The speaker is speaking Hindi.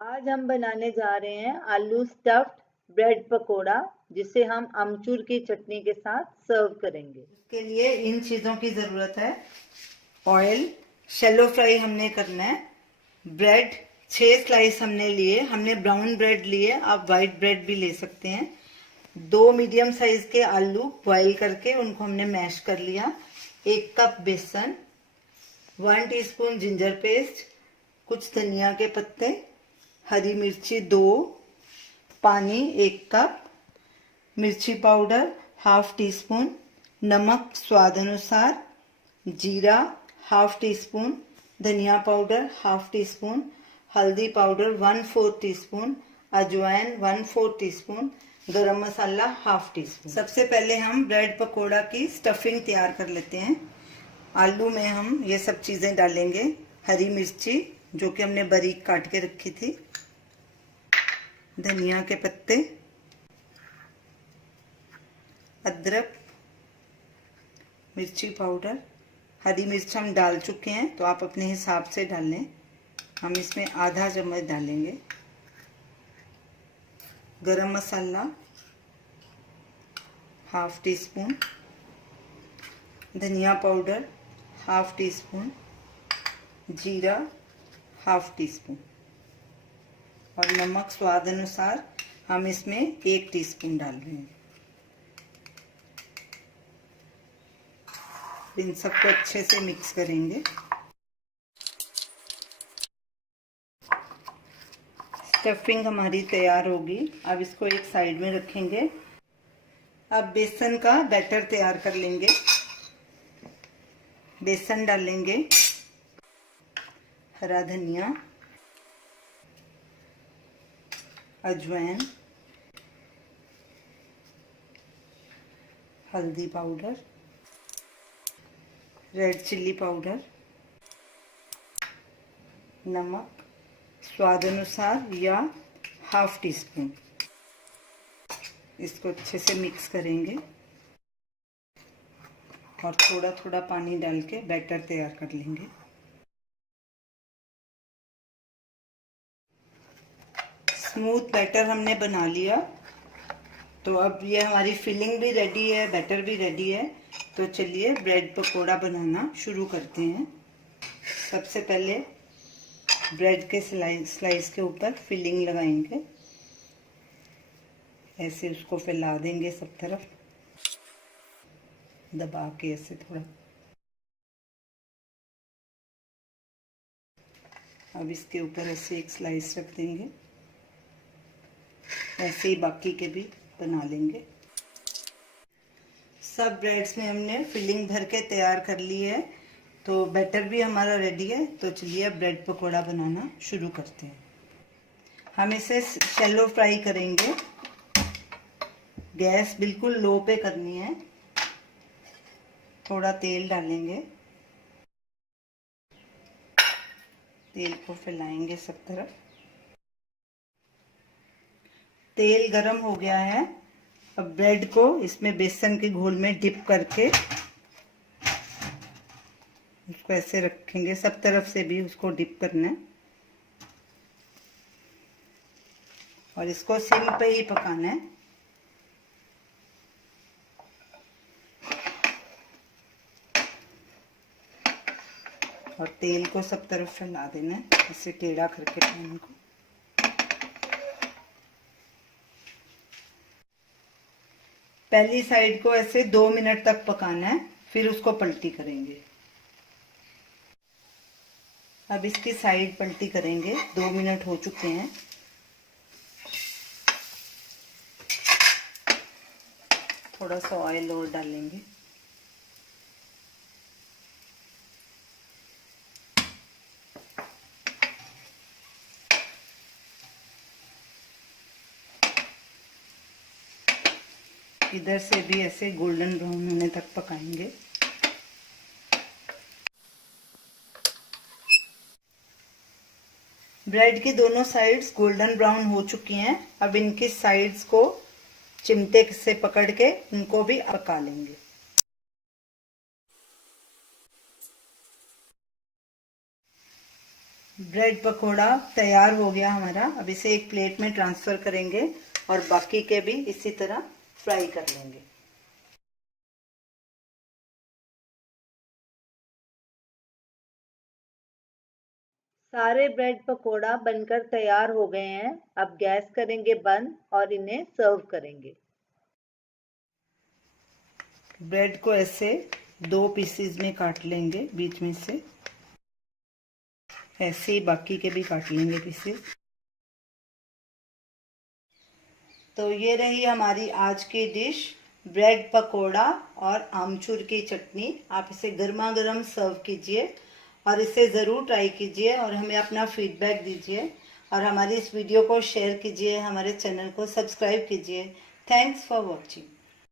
आज हम बनाने जा रहे हैं आलू स्टफ्ड ब्रेड पकोड़ा, जिसे हम अमचूर की चटनी के साथ सर्व करेंगे। उसके लिए इन चीज़ों की ज़रूरत है। ऑयल, शैलो फ्राई हमने करना है। ब्रेड 6 स्लाइस हमने लिए, हमने ब्राउन ब्रेड लिए, आप वाइट ब्रेड भी ले सकते हैं। 2 मीडियम साइज के आलू बॉईल करके उनको हमने मैश कर लिया। 1 कप बेसन, 1 टीस्पून जिंजर पेस्ट, कुछ धनिया के पत्ते, हरी मिर्ची 2, पानी 1 कप, मिर्ची पाउडर हाफ टी स्पून, नमक स्वाद अनुसार, जीरा हाफ टी स्पून, धनिया पाउडर हाफ टी स्पून, हल्दी पाउडर 1/4 टी स्पून, अजवाइन 1/4 टी स्पून, गरम मसाला हाफ टी स्पून। सबसे पहले हम ब्रेड पकोड़ा की स्टफिंग तैयार कर लेते हैं। आलू में हम ये सब चीज़ें डालेंगे। हरी मिर्ची जो कि हमने बारीक काट के रखी थी, धनिया के पत्ते, अदरक, मिर्ची पाउडर, हरी मिर्च हम डाल चुके हैं तो आप अपने हिसाब से डाल लें। हम इसमें आधा चम्मच डालेंगे। गरम मसाला हाफ टी स्पून, धनिया पाउडर हाफ टी स्पून, जीरा हाफ टी स्पून और नमक स्वाद अनुसार हम इसमें 1 टीस्पून डाल रहे हैं। इन सबको अच्छे से मिक्स करेंगे। स्टफिंग हमारी तैयार होगी। अब इसको एक साइड में रखेंगे। अब बेसन का बैटर तैयार कर लेंगे। बेसन डालेंगे, हरा धनिया, अजवाइन, हल्दी पाउडर, रेड चिल्ली पाउडर, नमक स्वाद अनुसार या हाफ टी स्पून। इसको अच्छे से मिक्स करेंगे और थोड़ा थोड़ा पानी डाल के बैटर तैयार कर लेंगे। स्मूथ बैटर हमने बना लिया। तो अब ये हमारी फिलिंग भी रेडी है, बैटर भी रेडी है। तो चलिए ब्रेड पकोड़ा बनाना शुरू करते हैं। सबसे पहले ब्रेड के स्लाइस के ऊपर फिलिंग लगाएंगे। ऐसे उसको फैला देंगे सब तरफ, दबा के ऐसे थोड़ा। अब इसके ऊपर ऐसे एक स्लाइस रख देंगे। ऐसे ही बाकी के भी बना लेंगे। सब ब्रेड्स में हमने फिलिंग भर के तैयार कर ली है। तो बैटर भी हमारा रेडी है। तो चलिए अब ब्रेड पकोड़ा बनाना शुरू करते हैं। हम इसे शैलो फ्राई करेंगे। गैस बिल्कुल लो पे करनी है। थोड़ा तेल डालेंगे, तेल को फैलाएंगे सब तरफ। तेल गरम हो गया है। अब ब्रेड को इसमें बेसन के घोल में डिप करके उसको ऐसे रखेंगे। सब तरफ से भी उसको डिप करना है और इसको सिम पे ही पकाना है। और तेल को सब तरफ फैला देना है, ऐसे टेढ़ा करके पैन को। पहली साइड को ऐसे 2 मिनट तक पकाना है, फिर उसको पलटी करेंगे। अब इसकी साइड पलटी करेंगे। 2 मिनट हो चुके हैं। थोड़ा सा ऑयल और डालेंगे। इधर से भी ऐसे गोल्डन ब्राउन होने तक पकाएंगे। ब्रेड की दोनों साइड्स गोल्डन ब्राउन हो चुकी हैं। अब इनकी साइड्स को चिमटे से पकड़ के इनको भी पका लेंगे। ब्रेड पकोड़ा तैयार हो गया हमारा। अब इसे एक प्लेट में ट्रांसफर करेंगे और बाकी के भी इसी तरह फ्राई कर लेंगे। सारे ब्रेड पकोड़ा बनकर तैयार हो गए हैं। अब गैस करेंगे बंद और इन्हें सर्व करेंगे। ब्रेड को ऐसे 2 पीसेस में काट लेंगे बीच में से, ऐसे ही बाकी के भी काट लेंगे पीसेस। तो ये रही हमारी आज की डिश, ब्रेड पकोड़ा और आमचूर की चटनी। आप इसे गर्मा गर्म सर्व कीजिए और इसे ज़रूर ट्राई कीजिए और हमें अपना फीडबैक दीजिए और हमारी इस वीडियो को शेयर कीजिए, हमारे चैनल को सब्सक्राइब कीजिए। Thanks for watching.